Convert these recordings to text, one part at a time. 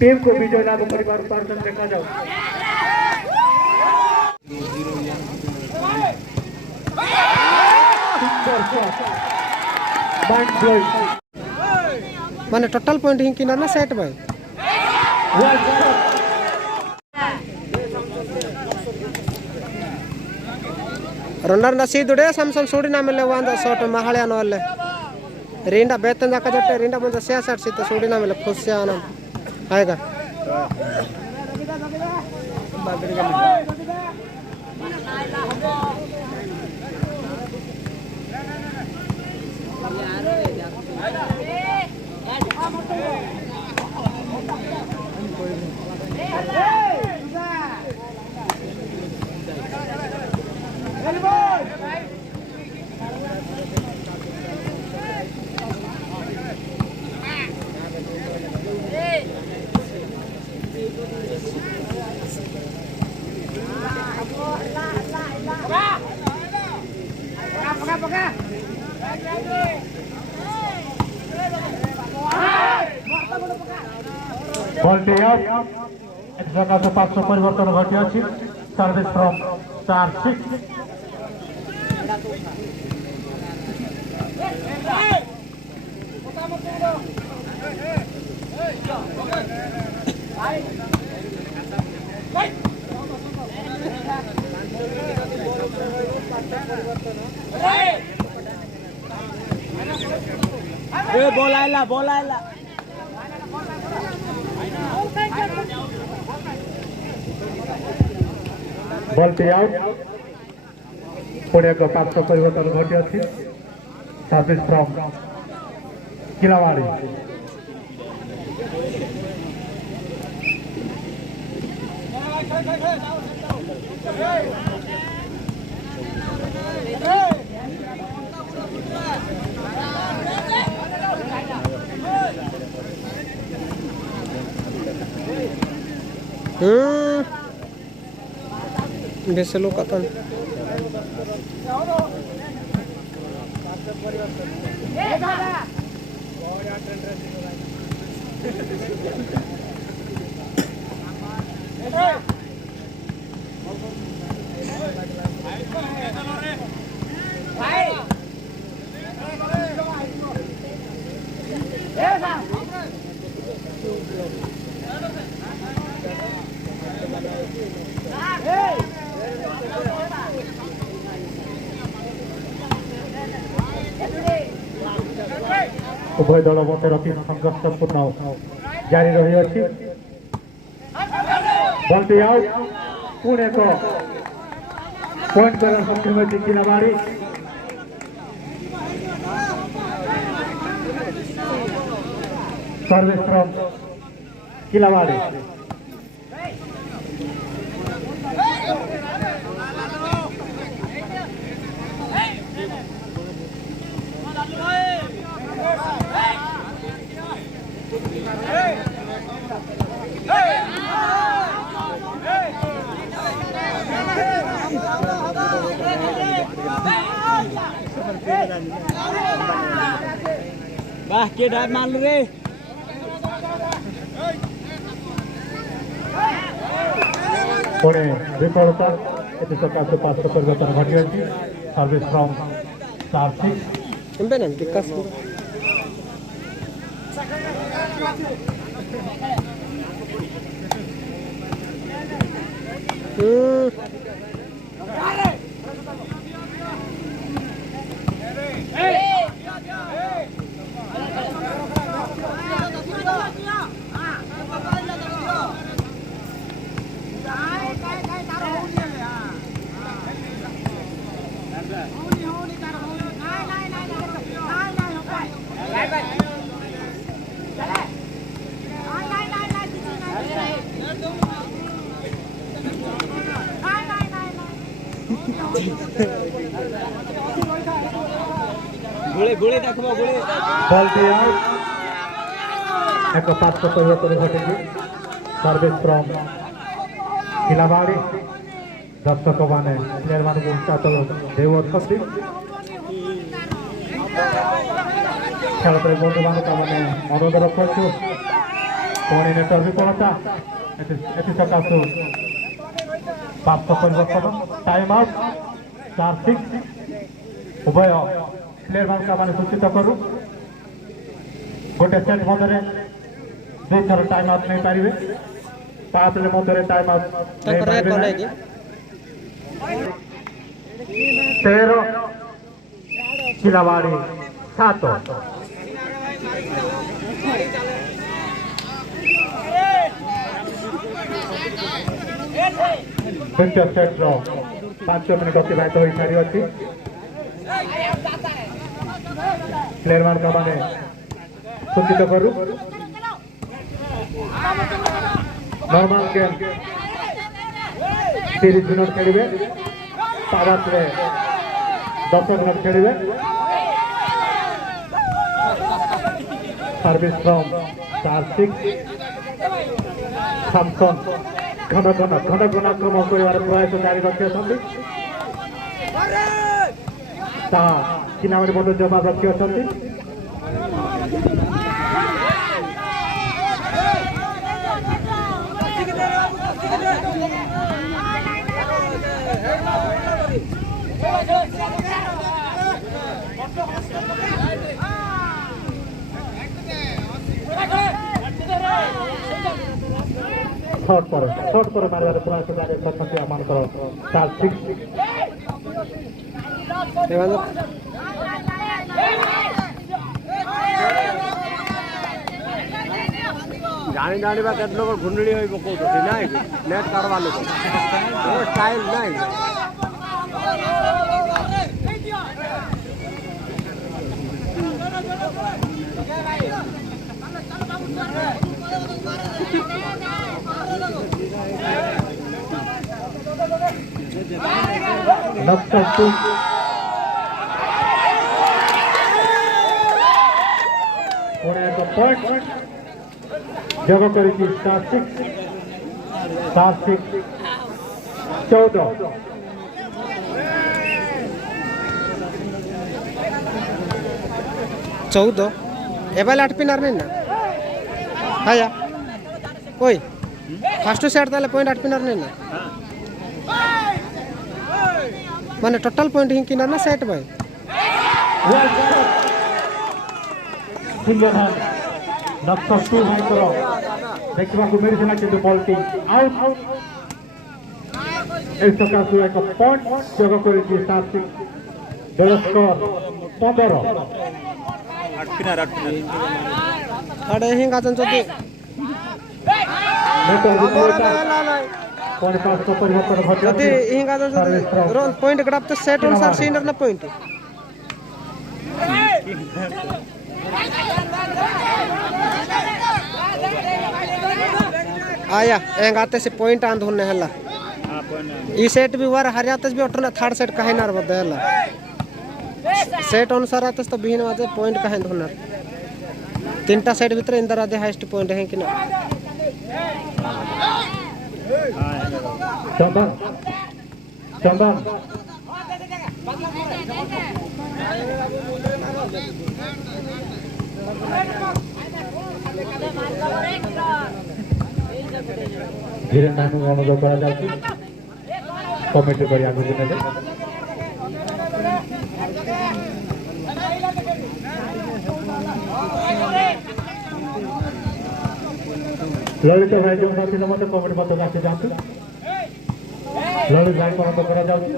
Team को विजय लाभ परिवार उपार्जन देखा जाओ। माने टोटल पॉइंट ही किना ना सेट भाई रनर नसी दुडे समसम सोडी ना मिले वांदा शॉट महाळ्या नोले रींडा बेतन जाका जट्टे रींडा म्हणजे 66 सीत सोडी ना मिले खुश आना आएगा बॉल पे आउट जगह से 500 परिवर्तन घटी अछि सर्विस फ्रॉम 4-6 बोल आयला बॉल पे आउट पुणे को 500 परिवर्तन घटी अछि सर्विस फ्रॉम किलावाड़ी बेसे लोग कतन उभय दल मध्य अति संघर्षपूर्ण जारी रही अछि बॉल पे आउट पुणे को पॉइंट कर सक्षम अछि किलावाड़ी सर्विस फ्रॉम किलावाड़ी वाह के डार मार रे पुणे विफलता एते सकाशे 500 परिवर्तन घटी अछि सर्विस फ्रॉम 4-6 एम्बे ना विकास गोले गोले देखबो गोले बॉल पे आउट एक 500 परिवर्तन घटी सर्विस फ्रॉम किलावाड़ी दर्शक माने प्लेयर मान को उल्टा तो देव अछती खेल पर बंधु मान का माने अनुरोध रखछु पुणी नेटवर्क भी पहुंचा एति सकाशु 5 परिवर्तन टाइम आउट 4-6 उभय प्लेयर मान मैंने सूचित करूँ गोटे सेट मध्य 2 थर टाइम आउट नहीं पारे 5 मध्य टाइम आउट 13 किलावाड़ी 7 द्वितीय सेट 5 मिनिट अतिबाहित हो सारी अच्छी प्लेयर मान का माने सूचित करूँ नॉर्मल गेम 30 मिनट खेलिए पावर प्ले 10 मिनट खेलिए सर्विस फ्रॉम 4-6 सैमसन घन घन आक्रमण कर प्रयास जारी रखी किनारे मध्य जवाब रखी शॉर्ट पर मारे प्रयास जारी रखी आम 4-6 जानी जानी बा केत लोग घुंडली होई पकोती नाही नेट काढवा लोक स्टाइल नाही जग कर 14 एबाल 8 पिनार नहीं ना हाया कोई फर्स्ट सेट ताले पॉइंट 8 पिनार नहीं ना माने टोटल पॉइंट ही किनार ना सेट भाई नक्सल 2 भाई करो देखा मिलता कि बॉल टी आउट इस सकाशु एक पॉइंट जग कर 7-6 जल स्कोर 15 अरे हिंग आजन जदी जदी हिंग आजन जदी रोल पॉइंट ग्राफ तो सेट अनुसार सीनर ना पॉइंट आया एंग आते से पॉइंट आंध होने हल्ला ई सेट भी वार हरियातस भी उठना थर्ड सेट काहे नार बदे हल्ला सेट अनुसार आतस तो बिहिन वाजे पॉइंट काहे होना 3टा सेट भीतर इंदर आदे हाईएस्ट पॉइंट है कि ना चंदन धीरे नानू अनुरोध करा जाउछि कमेटी करी आगु नेले ललित भाई जो साथी मत कमेटी मत आसी जातु ललित भाई को मत करा जाउछि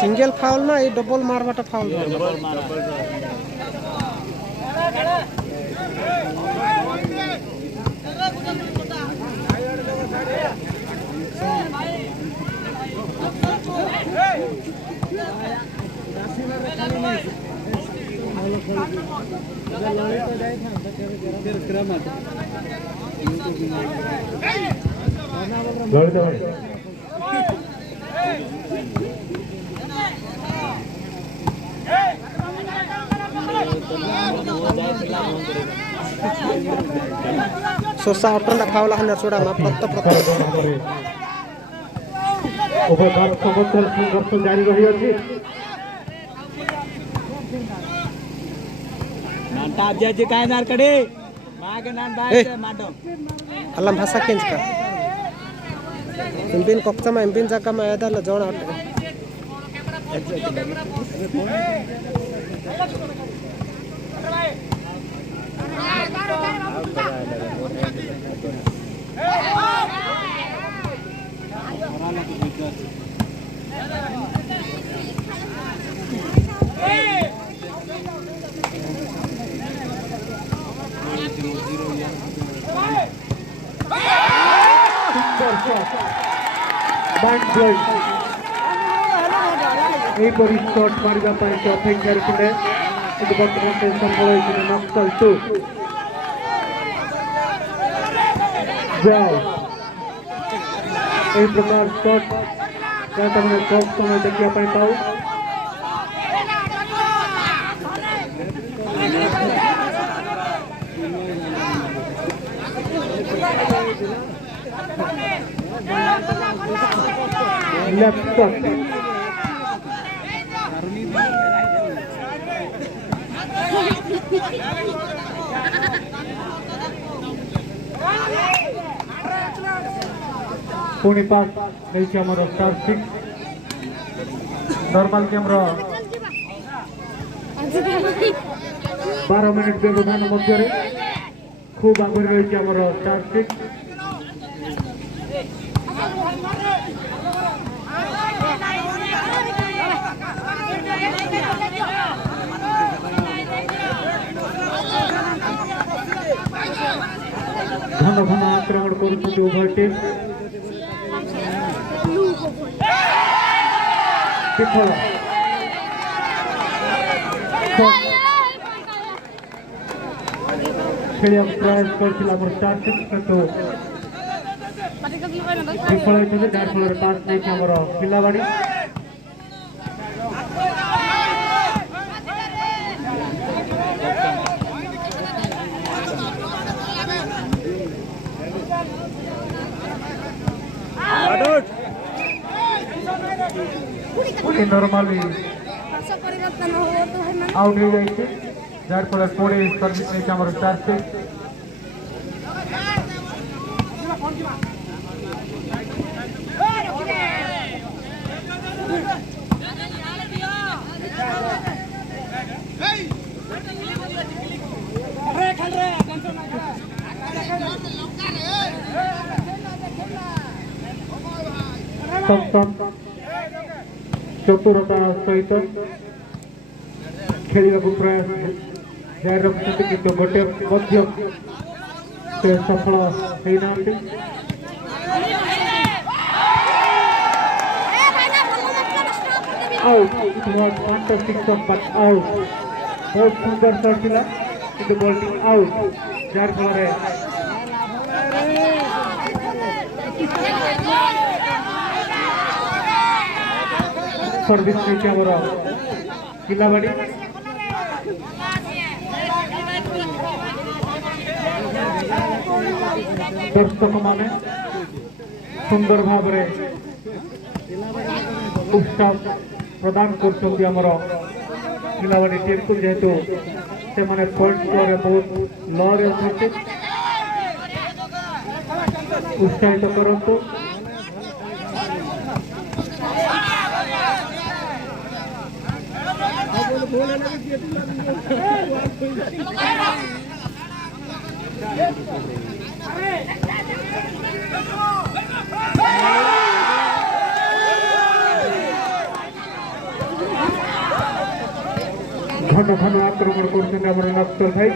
सिंगल फाउल ना ये डबल मारवाटा फाउल फिर ललित भाई सोसा अटन फावला हन सोडा मा प्रत्त उभय भारत मध्य संघर्ष जारी रही अछि नानटा अब जाय काय नार कडे मागे नान बाय माडो अल्लाह भाषा केंच का एमपिन कक्षा में एमपिन जगह में आया ल जोन शॉट मारिबा पई अपेक्षा रखिले किंतु वर्तमान सफल होइछे नक्सल 2 जय ए प्रकार शॉट तमने कम समय देखिया पई पाऊ लेफ्ट शॉट पुणी पास नहीं आमर स्टार 6 नॉर्मल गेम 12 मिनिट व्यवधान मध्य खूब आगे रही आमर स्टार 6 घन घन आक्रमण कर उभय टीम विफल खेलिया प्रयास कर स्टार 6 किंतु विफल होते जार फल पास नहीं आमर पिलावाड़ी नॉर्मली आउट हो जाए जार फल पुणी सर्विस नहीं आमर स्टार 6 चतुरता सहित खेल प्रयास जारी रखते कि गोटे से सफल होना बहुत सुंदर शॉट थिला कि बॉलिंग आउट जार फल सर्विस किलावाड़ी दर्शक माने सुंदर भाव उत्साह प्रदान कर किलावाड़ी टीम को जेहेतु से माने पॉइंट स्कोर बहुत लो रे उत्साहित करंतु घन घन आक्रमण कर नक्सल भाई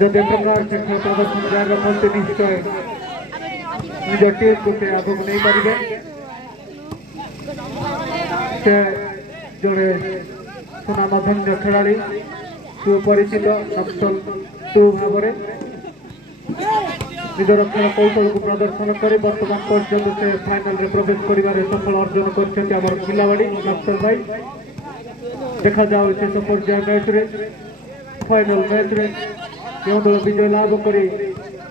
जब प्रकार से खेल प्रदर्शन जारी रखते निश्चय निज टीम को से आगे नहीं पारे से जड़े सुनामधन्य खेला सुपरिचित नक्सल 2 भाव निजर खेल कौशल को प्रदर्शन कर बर्तमान पर्यंत से फाइनल रे प्रवेश कर सफल अर्जन कर किलावाड़ी नक्सल भाई देखा जाओ शेष पर्याय मैच रे फाइनल मैच रे क्यों दल विजय लाभ कर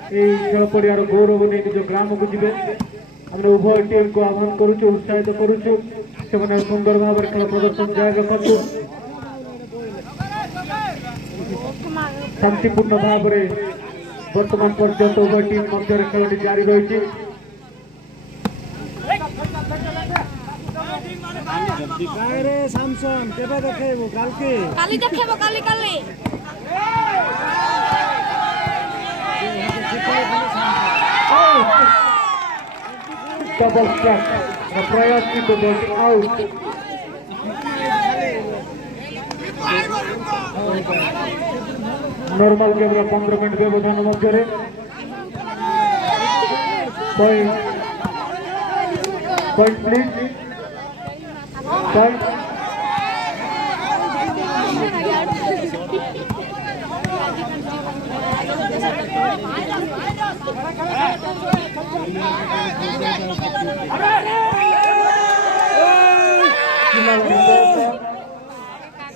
खेल पड़ियार गौरव नहीं निज ग्राम को जी आम उभय टीम को आह्वान करुचु उत्साहित करुचु से सुंदर भाव खेल प्रदर्शन जारी रखु शांतिपूर्ण भाव वर्तमान पर्यंत उभय टीम मध्य खेल जारी रही डबल स्ट्राइक प्रयास की तो ball out normal game 15 minute व्यवधान मध्य पॉइंट प्लीज पॉइंट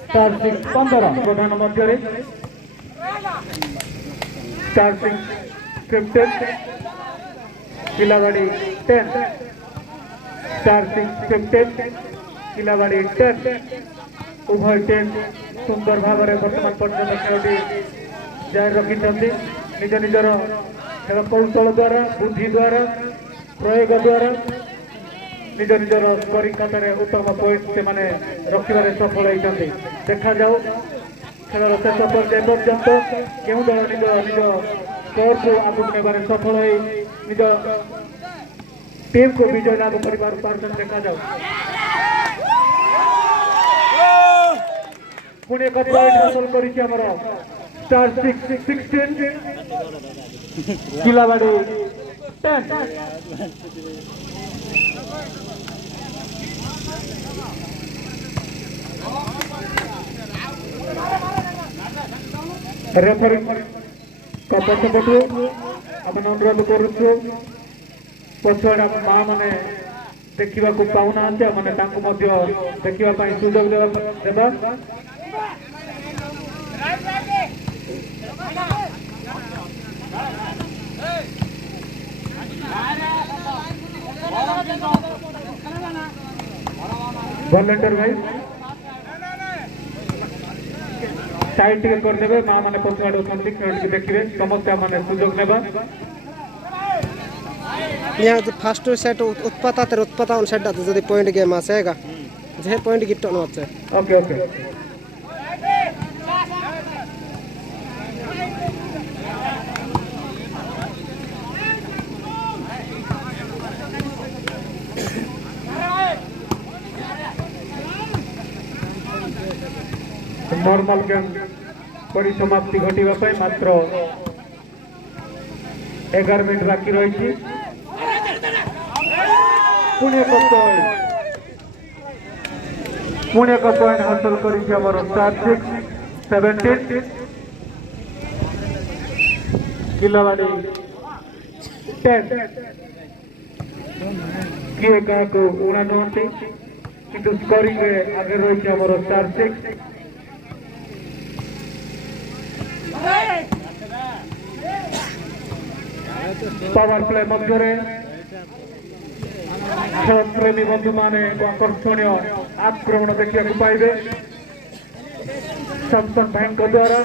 स्टार्टिंग 15 प्रधान मध्य स्टार्टिंग 15 किलावाड़ी 10 स्टार्टिंग 15 किलावाड़ी 10 उभय टीम सुंदर भाव में वर्तमान पर्यटन खेल जारी रखी निज निजर खेल कौशल द्वारा बुद्धि द्वारा प्रयोग द्वारा निज निजर स्कोरिंग खातर उत्तम पॉइंट से माने रखिबारे सफल होती देखा जाओ खेल शेष पर्याय पर्यंत क्यों दल निज निज स्कोर को आगू नेबार सफल हो निज टीम को विजय लाभ कर देखा जाओ पुणे एक पॉइंट हासिल कर स्टार 16 किलावाड़ी 10 रेफरी का पछपटु आम अनुरोध करुचु पछुआड़ा माँ मैंने देखा पाऊना मैंने देखा सुजोग देवा वॉलंटियर भाई साइड टिके कर देबे मां माने पछाड़ उठंती खेल के देखिबे समस्या माने सुजोग नेबा यहाँ जो फर्स्ट सेट उत्पाता सेट जदि पॉइंट गेम आसेगा जे पॉइंट गिफ्ट न আছে ओके ओके नॉर्मल गेम परिसमाप्ति घटवा मात्र 11 मिनट बाकी रही पुणे एक पॉइंट हासिल कर स्टार 17 किलावाड़ी 10 किए क्या उड़ा नुहति किंतु स्कोरिंग आगे रही स्टार 6 पावर प्ले मध्य खेल प्रेमी बंधु माने आकर्षणीय आक्रमण देखा पाइबे सैमसन भाई द्वारा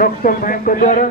नक्सल भाई द्वारा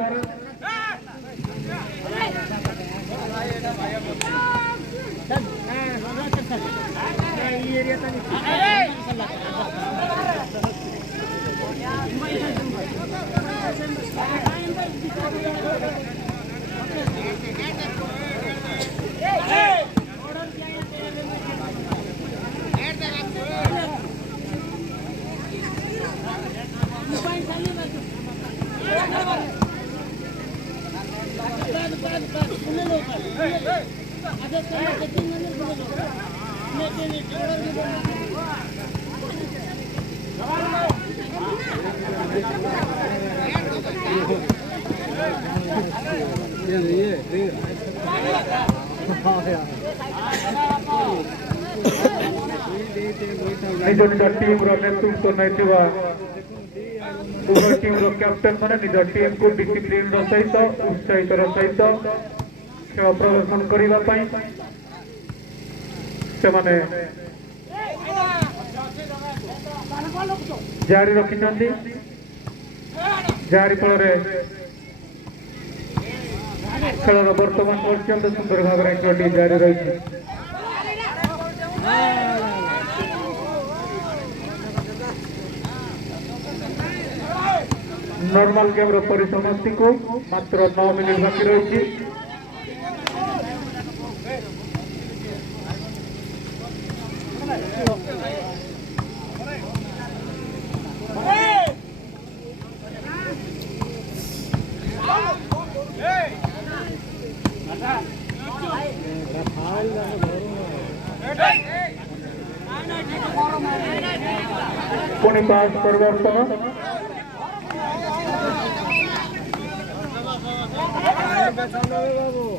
निज निज टीम नेतृत्व नहीं उभय टीम कैप्टेन मैंने निज टीम को डिसिप्लिन सहित उत्साहित सहित खेल प्रदर्शन करने जारी रखिंट जारी फल खेल बर्तमान अत्यंत सुंदर भाव में खेल जारी रही नॉर्मल गेम परिसमाप्ति को मात्र 9 मिनिट बाकी रही पुणी पास परिवर्तन बाबू